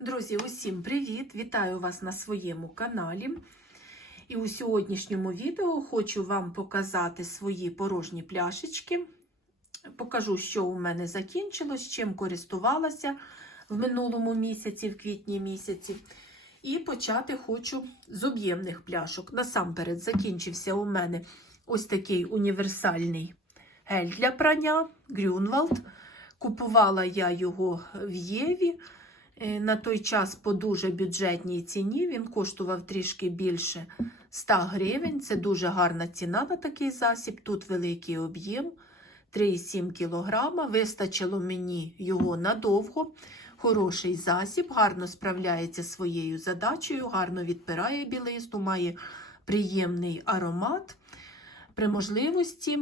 Друзі, усім привіт! Вітаю вас на своєму каналі. І у сьогоднішньому відео хочу вам показати свої порожні пляшечки. Покажу, що у мене закінчилось, чим користувалася в минулому місяці, в квітні місяці. І почати хочу з об'ємних пляшок. Насамперед, закінчився у мене ось такий універсальний гель для прання Грюнвалд. Купувала я його в Єві. Е, На той час по дуже бюджетній ціні він коштував трішки більше 100 гривень. Це дуже гарна ціна на такий засіб. Тут великий об'єм 3,7 кг. Вистачило мені його надовго. Хороший засіб, гарно справляється своєю задачею, гарно відпирає білизну, має приємний аромат. При можливості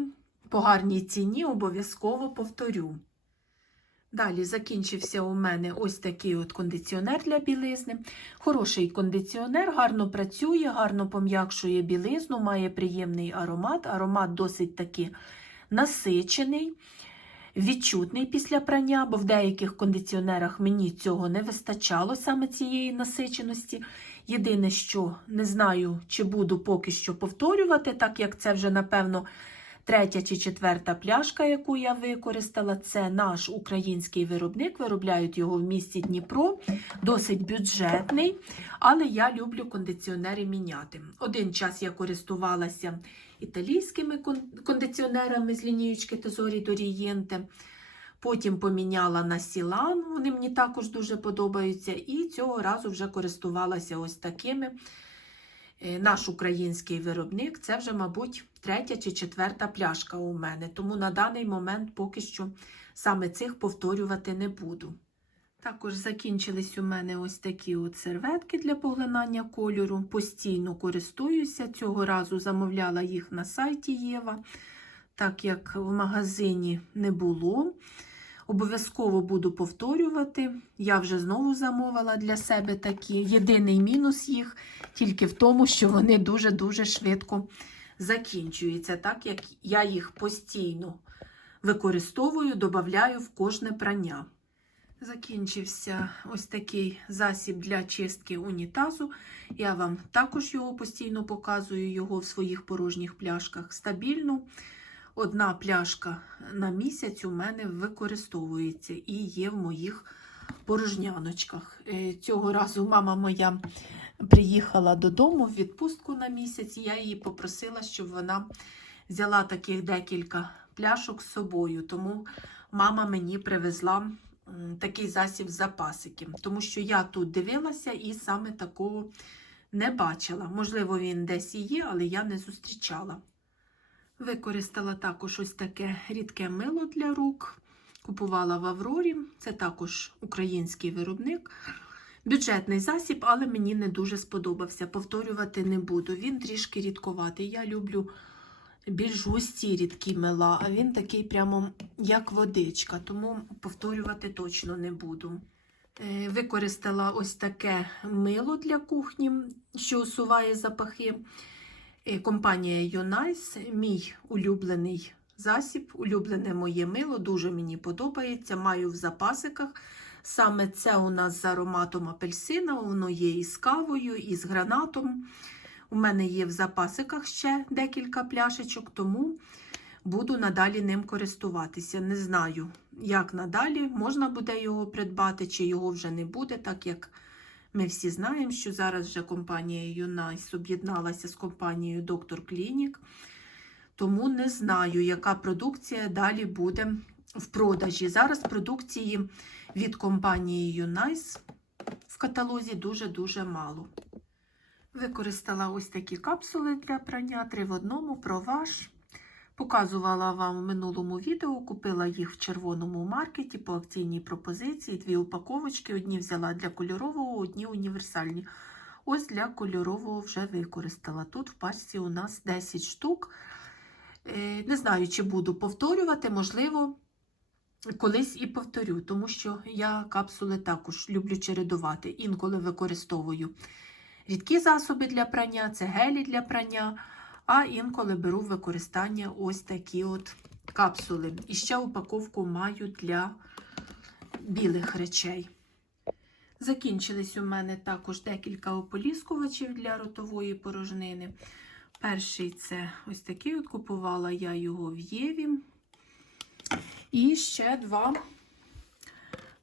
по гарній ціні обов'язково повторю. Далі закінчився у мене ось такий от кондиціонер для білизни. Хороший кондиціонер, гарно працює, гарно пом'якшує білизну, має приємний аромат. Аромат досить таки насичений, відчутний після прання, бо в деяких кондиціонерах мені цього не вистачало саме цієї насиченості. Єдине, що не знаю, чи буду поки що повторювати, так як це вже, напевно, Третя чи четверта пляшка, яку я використала, це наш український виробник. Виробляють його в місті Дніпро, досить бюджетний, але я люблю кондиціонери міняти. Один час я користувалася італійськими кондиціонерами з лінієчки Тезорі Дорієнте. Потім поміняла на Сілан, вони мені також дуже подобаються. І цього разу вже користувалася ось такими. Наш український виробник це вже, мабуть, третя чи четверта пляшка у мене. Тому на даний момент поки що саме цих повторювати не буду. Також закінчились у мене ось такі от серветки для поглинання кольору. Постійно користуюся. Цього разу замовляла їх на сайті Єва, так як в магазині не було. Обов'язково буду повторювати. Я вже знову замовила для себе такі. Єдиний мінус їх тільки в тому, що вони дуже-дуже швидко закінчуються, так як я їх постійно використовую, додаю в кожне прання. Закінчився ось такий засіб для чистки унітазу. Я вам також його постійно показую, його в своїх порожніх пляшках стабільно. Одна пляшка на місяць у мене використовується і є в моїх порожняночках. Цього разу мама моя приїхала додому в відпустку на місяць, я її попросила, щоб вона взяла таких декілька пляшок з собою. Тому мама мені привезла такий засіб запасики. Тому що я тут дивилася і саме такого не бачила. Можливо, він десь і є, але я не зустрічала. Використала також ось таке рідке мило для рук. Купувала в Аврорі, це також український виробник. Бюджетний засіб, але мені не дуже сподобався. Повторювати не буду. Він трішки рідковатий. Я люблю більш густі рідкі мила, а він такий прямо як водичка, тому повторювати точно не буду. Використала ось таке мило для кухні, що усуває запахи. Компанія Юнайс, мій улюблений засіб, улюблене моє мило, дуже мені подобається. Маю в запасиках. Саме це у нас з ароматом апельсина, воно є і з кавою, і з гранатом. У мене є в запасиках ще декілька пляшечок, тому буду надалі ним користуватися. Не знаю, як надалі можна буде його придбати, чи його вже не буде, так як. Ми всі знаємо, що зараз вже компанія Юнайс об'єдналася з компанією Доктор Клінік. Тому не знаю, яка продукція далі буде в продажі. Зараз продукції від компанії Юнайс в каталозі дуже-дуже мало. Використала ось такі капсули для прання, три в одному, проваж. Показувала вам в минулому відео, купила їх в червоному маркеті по акційній пропозиції. Дві упаковочки. Одні взяла для кольорового, одні універсальні. Ось для кольорового вже використала. Тут в пачці у нас 10 штук. Не знаю, чи буду повторювати, можливо, колись і повторю, тому що я капсули також люблю чередувати. Інколи використовую рідкі засоби для прання, це гелі для прання. А інколи беру використання ось такі от капсули. І ще упаковку маю для білих речей. Закінчились у мене також декілька ополіскувачів для ротової порожнини. Перший це ось такий от купувала я його в Єві. І ще два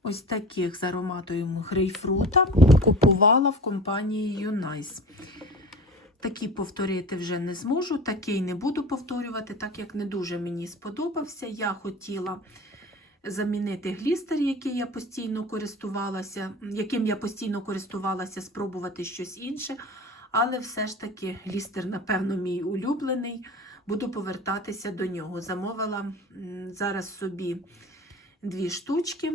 ось таких з ароматом грейпфрута купувала в компанії Юнайс. Такі повторити вже не зможу, такий не буду повторювати, так як не дуже мені сподобався. Я хотіла замінити глістер, який я постійно користувалася, яким я постійно користувалася, спробувати щось інше. Але все ж таки глістер, напевно, мій улюблений. Буду повертатися до нього. Замовила зараз собі дві штучки.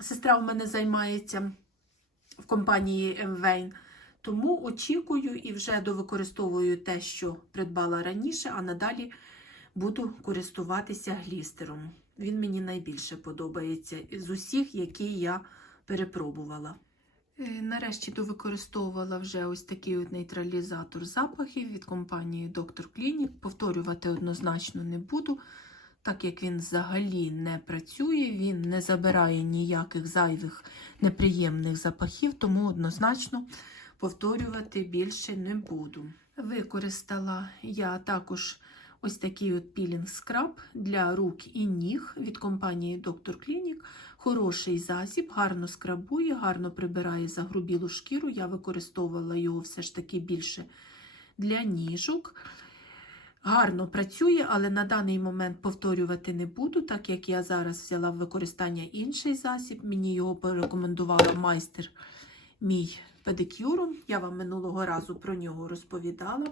Сестра в мене займається в компанії МВейн. Тому очікую і вже довикористовую те, що придбала раніше, а надалі буду користуватися глістером. Він мені найбільше подобається з усіх, які я перепробувала. Е, Нарешті довикористовувала вже ось такий от нейтралізатор запахів від компанії Dr. Clinic. Повторювати однозначно не буду, так як він взагалі не працює, він не забирає ніяких зайвих неприємних запахів, тому однозначно повторювати більше не буду. Використала я також ось такий от пілінг скраб для рук і ніг від компанії Dr. Clinic. Хороший засіб, гарно скрабує, гарно прибирає загрубілу шкіру. Я використовувала його все ж таки більше для ніжок. Гарно працює, але на даний момент повторювати не буду, так як я зараз взяла в використання інший засіб. Мені його порекомендувала майстер мій педикюру. Я вам минулого разу про нього розповідала.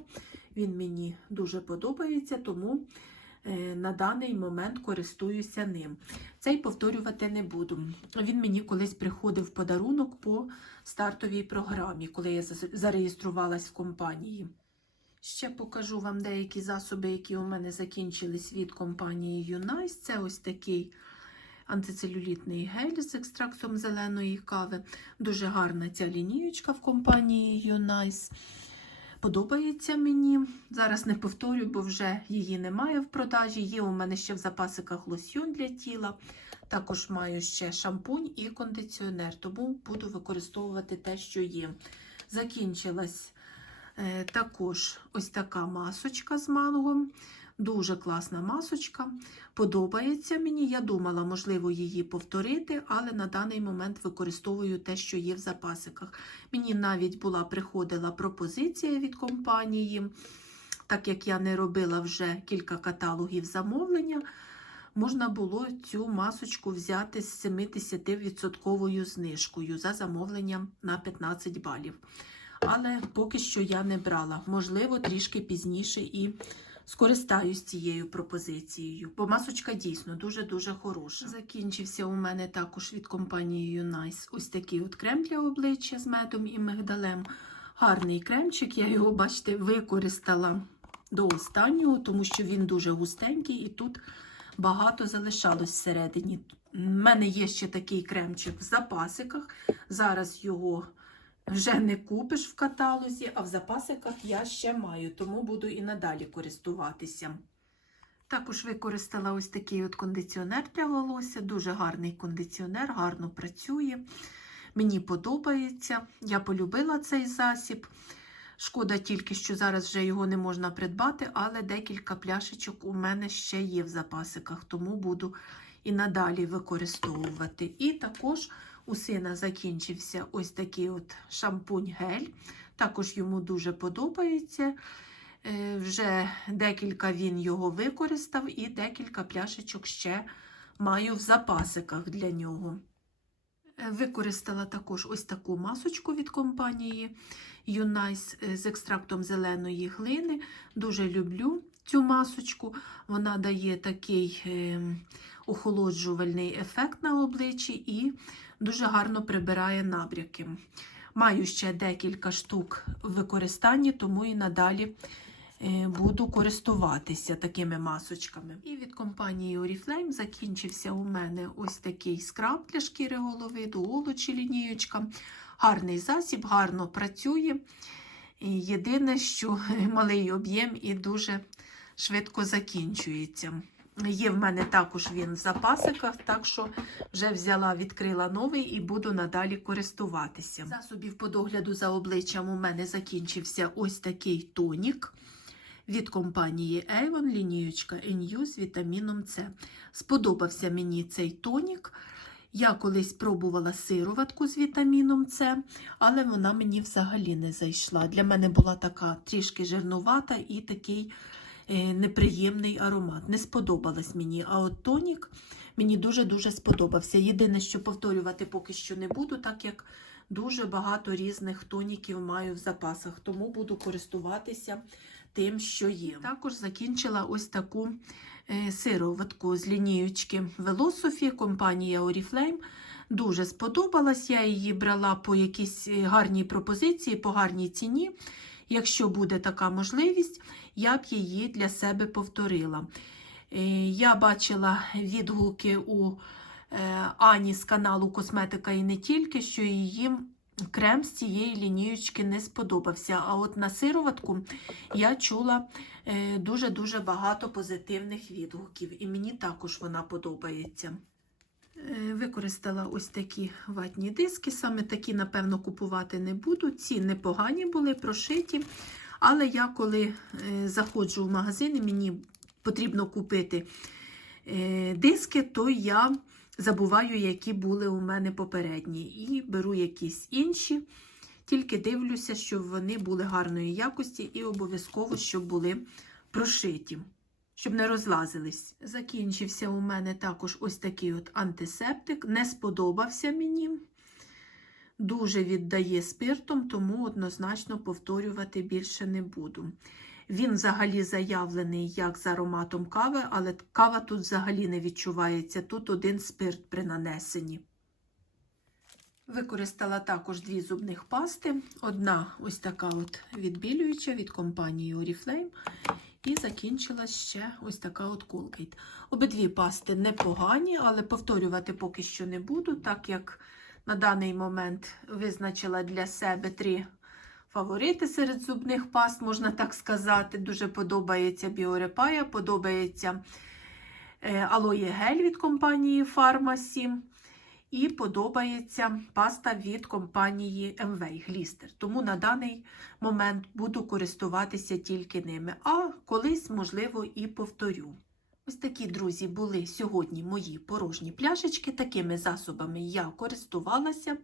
Він мені дуже подобається, тому е, на даний момент користуюся ним. Цей повторювати не буду. Він мені колись приходив в подарунок по стартовій програмі, коли я зареєструвалась в компанії. Ще покажу вам деякі засоби, які у мене закінчились від компанії Юнайс. Це ось такий антицелюлітний гель з екстрактом зеленої кави. Дуже гарна ця лінієчка в компанії Юнайс. Подобається мені. Зараз не повторю, бо вже її немає в продажі. Є у мене ще в запасиках лосьйон для тіла. Також маю ще шампунь і кондиціонер, тому буду використовувати те, що є. Закінчилась е, також ось така масочка з мангом. Дуже класна масочка. Подобається мені. Я думала, можливо, її повторити, але на даний момент використовую те, що є в запасиках. Мені навіть була приходила пропозиція від компанії, так як я не робила вже кілька каталогів замовлення. Можна було цю масочку взяти з 70% знижкою за замовленням на 15 балів. Але поки що я не брала. Можливо, трішки пізніше і скористаюсь цією пропозицією, бо масочка дійсно дуже-дуже хороша. Закінчився у мене також від компанії Unice ось такий от крем для обличчя з медом і мигдалем. Гарний кремчик, я його, бачите, використала до останнього, тому що він дуже густенький і тут багато залишалось всередині. У мене є ще такий кремчик в запасиках. Зараз його вже не купиш в каталозі, а в запасиках я ще маю, тому буду і надалі користуватися. Також використала ось такий от кондиціонер для волосся. Дуже гарний кондиціонер, гарно працює. Мені подобається. Я полюбила цей засіб. Шкода тільки, що зараз вже його не можна придбати, але декілька пляшечок у мене ще є в запасиках, тому буду і надалі використовувати. І також у сина закінчився ось такий от шампунь-гель. Також йому дуже подобається. Е, Вже декілька він його використав, і декілька пляшечок ще маю в запасиках для нього. Е, Використала також ось таку масочку від компанії Юнайс з екстрактом зеленої глини. Дуже люблю цю масочку. Вона дає такий е, охолоджувальний ефект на обличчі і дуже гарно прибирає набряки. Маю ще декілька штук в використанні, тому і надалі е, буду користуватися такими масочками. І від компанії Oriflame закінчився у мене ось такий скраб для шкіри голови, дуолу чи лінієчка. Гарний засіб, гарно працює. І Єдине, що малий об'єм і дуже швидко закінчується. Є в мене також він в запасиках, так що вже взяла, відкрила новий і буду надалі користуватися. Засобів по догляду за обличчям у мене закінчився ось такий тонік від компанії Avon, лінієчка NU з вітаміном С. Сподобався мені цей тонік. Я колись пробувала сироватку з вітаміном С, але вона мені взагалі не зайшла. Для мене була така трішки жирнувата і такий е, неприємний аромат. Не сподобалась мені. А от тонік мені дуже-дуже сподобався. Єдине, що повторювати поки що не буду, так як дуже багато різних тоніків маю в запасах, тому буду користуватися тим, що є. Також закінчила ось таку е, сироватку з лінієчки Velosophy, компанія Oriflame. Дуже сподобалась. Я її брала по якійсь е, гарній пропозиції, по гарній ціні. Якщо буде така можливість, я б її для себе повторила. Е, Я бачила відгуки у Ані з каналу Косметика і не тільки, що її крем з цієї лінієчки не сподобався. А от на сироватку я чула е, дуже-дуже багато позитивних відгуків, і мені також вона подобається. Е, Використала ось такі ватні диски. Саме такі, напевно, купувати не буду. Ці непогані були, прошиті. Але я, коли е, заходжу в магазин і мені потрібно купити е, диски, то я забуваю, які були у мене попередні. І беру якісь інші. Тільки дивлюся, щоб вони були гарної якості і обов'язково, щоб були прошиті щоб не розлазились. Закінчився у мене також ось такий от антисептик. Не сподобався мені. Дуже віддає спиртом, тому однозначно повторювати більше не буду. Він взагалі заявлений як з ароматом кави, але кава тут взагалі не відчувається. Тут один спирт при нанесенні. Використала також дві зубних пасти. Одна ось така от відбілююча від компанії Oriflame. І закінчила ще ось така от Colgate. Обидві пасти непогані, але повторювати поки що не буду, так як на даний момент визначила для себе три фаворити серед зубних паст, можна так сказати. Дуже подобається Біорепая, подобається Алоє Гель від компанії Pharmacy. І подобається паста від компанії MV Glister. Тому на даний момент буду користуватися тільки ними. А колись, можливо, і повторю. Ось такі, друзі, були сьогодні мої порожні пляшечки. Такими засобами я користувалася.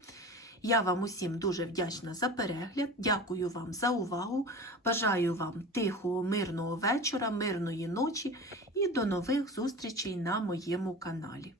Я вам усім дуже вдячна за перегляд. Дякую вам за увагу. Бажаю вам тихого, мирного вечора, мирної ночі і до нових зустрічей на моєму каналі.